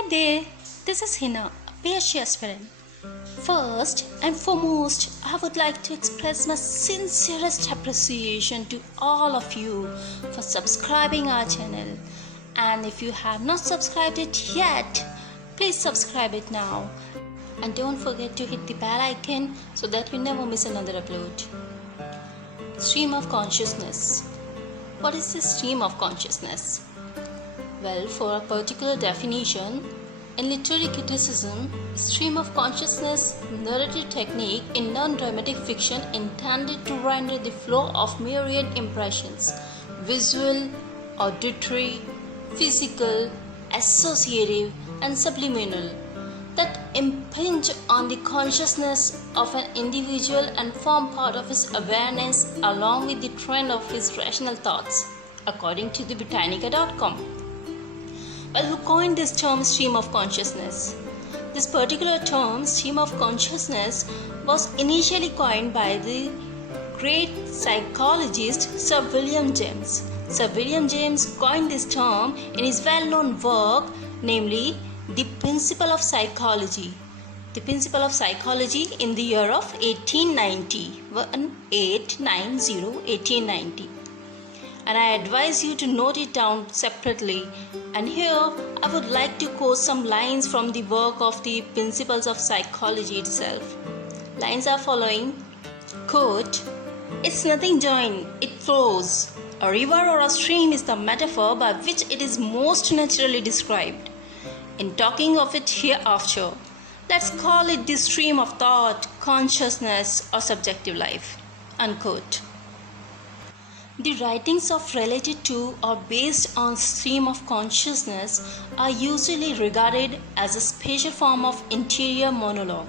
Hi there, this is Hina, a PhD aspirant. First and foremost, I would like to express my sincerest appreciation to all of you for subscribing our channel. And if you have not subscribed it yet, please subscribe it now. And don't forget to hit the bell icon so that you never miss another upload. Stream of consciousness. What is the stream of consciousness? Well, for a particular definition, in literary criticism, stream of consciousness narrative technique in non-dramatic fiction intended to render the flow of myriad impressions, visual, auditory, physical, associative, and subliminal, that impinge on the consciousness of an individual and form part of his awareness along with the trend of his rational thoughts, according to the Britannica.com. Well, who coined this term stream of consciousness? This particular term, stream of consciousness, was initially coined by the great psychologist Sir William James. Sir William James coined this term in his well-known work, namely The Principle of Psychology. The Principle of Psychology in the year of 1890. And I advise you to note it down separately. And here I would like to quote some lines from the work of the Principles of Psychology itself. Lines are following. Quote, "It's nothing joined, it flows. A river or a stream is the metaphor by which it is most naturally described. In talking of it hereafter, let's call it the stream of thought, consciousness, or subjective life." Unquote. The writings of related to or based on stream of consciousness are usually regarded as a special form of interior monologue.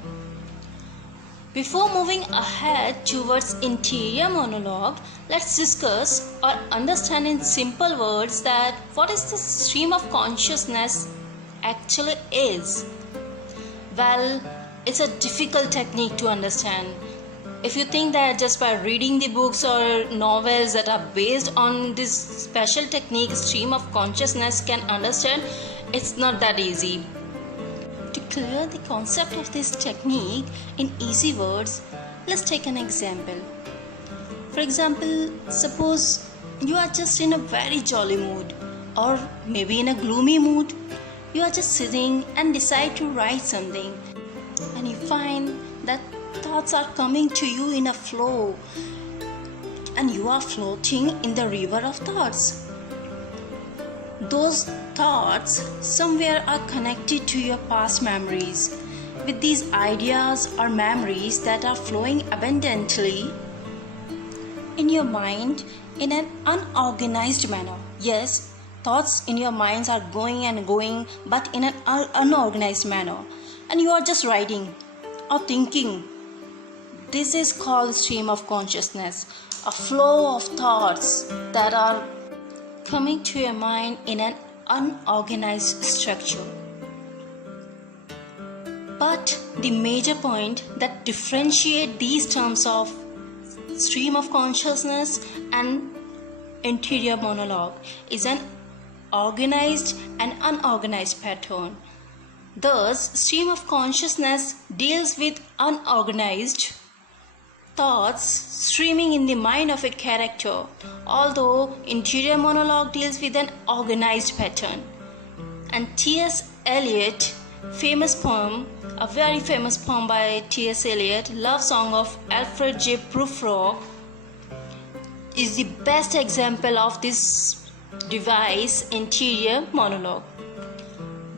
Before moving ahead towards interior monologue, let's discuss or understand in simple words that what is the stream of consciousness actually is. Well, it's a difficult technique to understand. If you think that just by reading the books or novels that are based on this special technique, stream of consciousness, can understand, it's not that easy. To clear the concept of this technique in easy words, let's take an example. For example, suppose you are just in a very jolly mood, or maybe in a gloomy mood. You are just sitting and decide to write something, and you find that thoughts are coming to you in a flow, and you are floating in the river of thoughts. Those thoughts somewhere are connected to your past memories, with these ideas or memories that are flowing abundantly in your mind in an unorganized manner. Yes, thoughts in your minds are going and going, but in an unorganized manner, and you are just writing or thinking. This is called stream of consciousness, a flow of thoughts that are coming to your mind in an unorganized structure. But the major point that differentiates these terms of stream of consciousness and interior monologue is an organized and unorganized pattern. Thus, stream of consciousness deals with unorganized thoughts streaming in the mind of a character, although interior monologue deals with an organized pattern. And T.S. Eliot, famous poem, a very famous poem by T.S. Eliot, Love Song of Alfred J. Prufrock, is the best example of this device, interior monologue.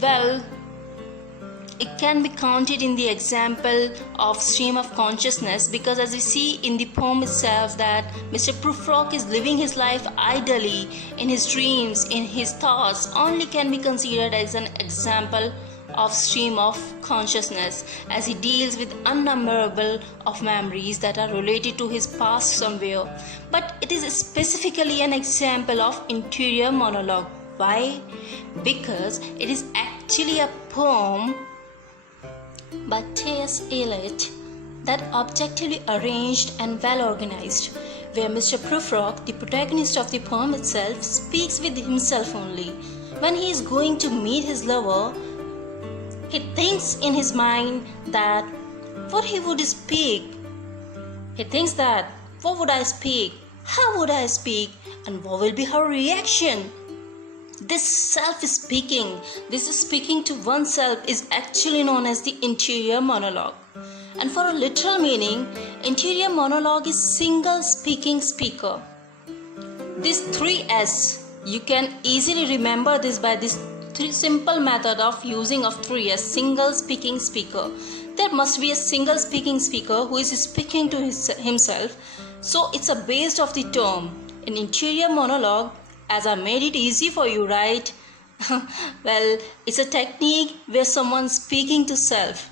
Well, it can be counted in the example of stream of consciousness because, as we see in the poem itself, that Mr. Prufrock is living his life idly in his dreams, in his thoughts, only can be considered as an example of stream of consciousness, as he deals with unnumberable of memories that are related to his past somewhere. But it is specifically an example of interior monologue. Why? Because it is actually a poem by T.S. Eliot that objectively arranged and well organized, where Mr. Prufrock, the protagonist of the poem itself, speaks with himself only. When he is going to meet his lover, He thinks in his mind that what he would speak. He thinks that what would I speak? How would I speak? And what will be her reaction? This self-speaking, this speaking to oneself is actually known as the interior monologue. And for a literal meaning, interior monologue is single speaking speaker. These 3S, you can easily remember this by this simple method of using of 3S, single speaking speaker. There must be a single speaking speaker who is speaking to himself. So it's a base of the term. In interior monologue, as I made it easy for you, right? Well, it's a technique where someone's speaking to self.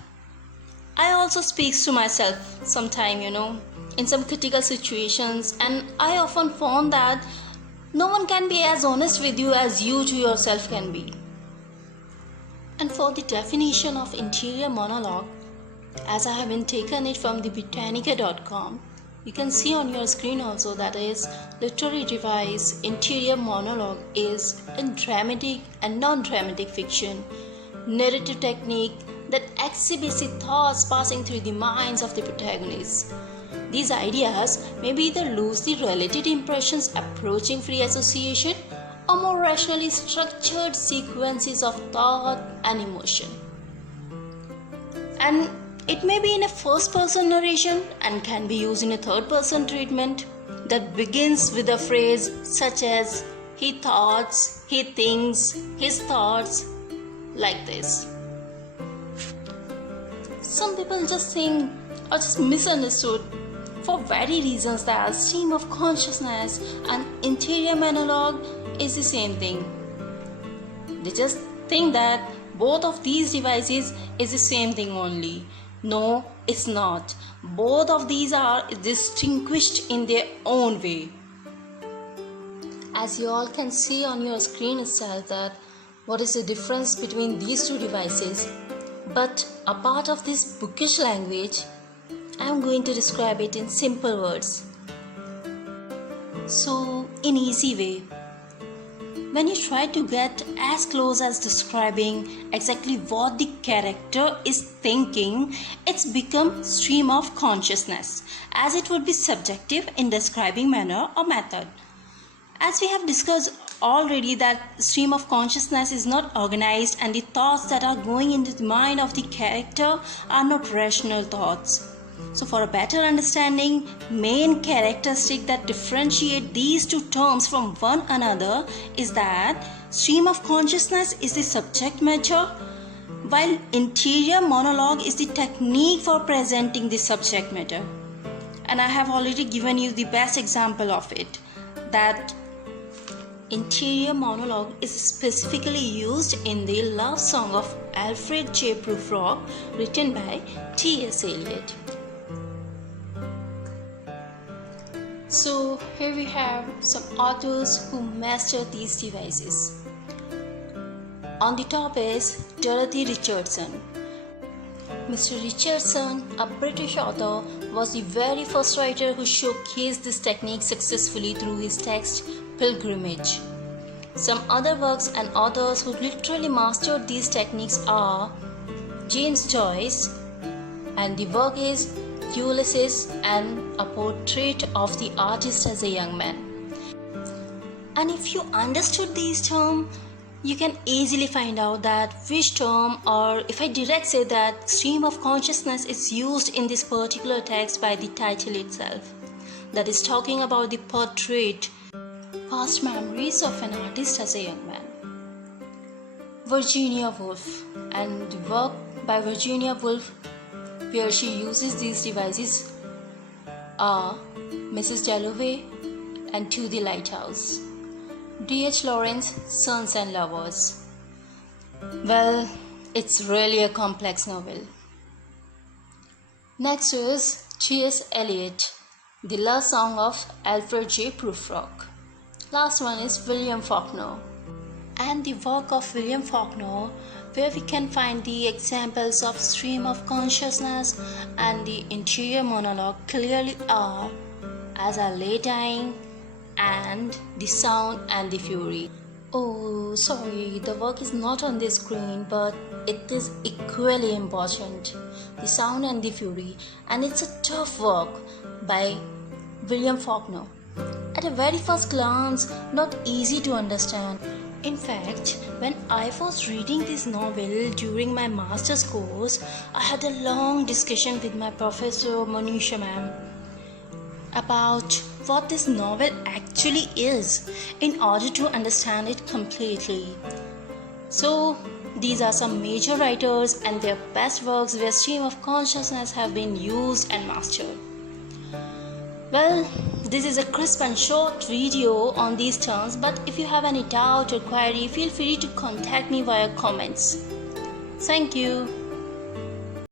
I also speak to myself sometime, in some critical situations, and I often found that no one can be as honest with you as you to yourself can be. And for the definition of interior monologue, as I have been taken it from the Britannica.com, you can see on your screen also that is literary device. Interior monologue is a dramatic and non-dramatic fiction, narrative technique that exhibits the thoughts passing through the minds of the protagonists. These ideas may be either loosely related impressions approaching free association or more rationally structured sequences of thought and emotion. And it may be in a first-person narration and can be used in a third-person treatment that begins with a phrase such as he thoughts, he thinks, his thoughts, like this. Some people just think or just misunderstood for very reasons that stream of consciousness and interior monologue is the same thing. They just think that both of these devices is the same thing only. No, it's not. Both of these are distinguished in their own way. As you all can see on your screen itself that what is the difference between these two devices. But a part of this bookish language, I am going to describe it in simple words. So, in easy way, when you try to get as close as describing exactly what the character is thinking, it's become stream of consciousness, as it would be subjective in describing manner or method. As we have discussed already that stream of consciousness is not organized and the thoughts that are going into the mind of the character are not rational thoughts. So for a better understanding, main characteristic that differentiate these two terms from one another is that stream of consciousness is the subject matter, while interior monologue is the technique for presenting the subject matter. And I have already given you the best example of it, that interior monologue is specifically used in the love song of Alfred J. Prufrock, written by T.S. Eliot. So here we have some authors who mastered these devices. On the top is Dorothy Richardson. Mr. Richardson, a British author, was the very first writer who showcased this technique successfully through his text Pilgrimage. Some other works and authors who literally mastered these techniques are James Joyce, and the work is Ulysses and a portrait of the artist as a young man. And if you understood these terms, you can easily find out that which term, or if I direct say that stream of consciousness is used in this particular text by the title itself, that is talking about the portrait, past memories of an artist as a young man. Virginia Woolf, and the work by Virginia Woolf where she uses these devices are Mrs. Dalloway and To the Lighthouse. D.H. Lawrence, Sons and Lovers. Well, it's really a complex novel. Next is T.S. Eliot, The Love Song of Alfred J. Prufrock. Last one is William Faulkner. And the work of William Faulkner, where we can find the examples of stream of consciousness and the interior monologue clearly are As I Lay Dying and The Sound and the Fury. Oh, sorry, the work is not on the screen, but it is equally important. The Sound and the Fury, and it's a tough work by William Faulkner. At a very first glance, not easy to understand. In fact, when I was reading this novel during my master's course, I had a long discussion with my professor Monisha ma'am about what this novel actually is in order to understand it completely. So, these are some major writers and their best works where stream of consciousness have been used and mastered. Well, this is a crisp and short video on these terms, but if you have any doubt or query, feel free to contact me via comments. Thank you.